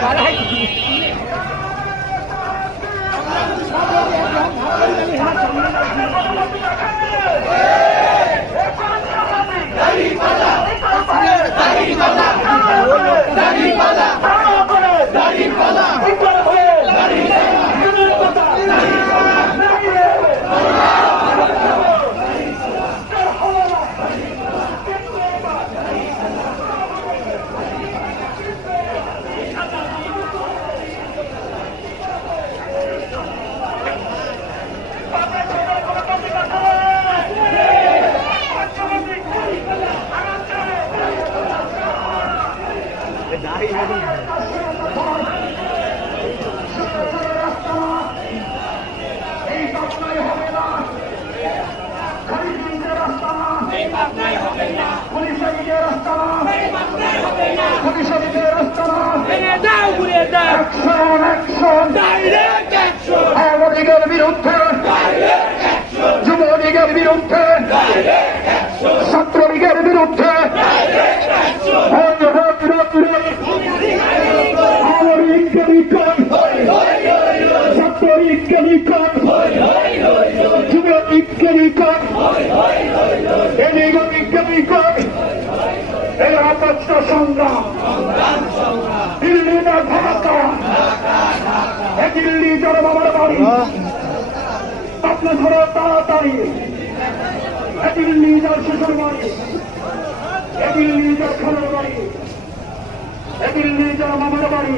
完了还 আওয়ামীদের বিরুদ্ধে যুবলীগের বিরুদ্ধে ছাত্রলীগের বিরুদ্ধে নিকট নিকট যুবলীগকে নিকট এই অবস্থা সংগ্রাম দিল্লি না ঢাকা দিল্লি যারা বাবার বাড়ি আপনি ধরো তাড়াতাড়ি দিল্লি যার শ্বশুর বাড়ি দিল্লি যার দিল্লি যার মামার বাড়ি।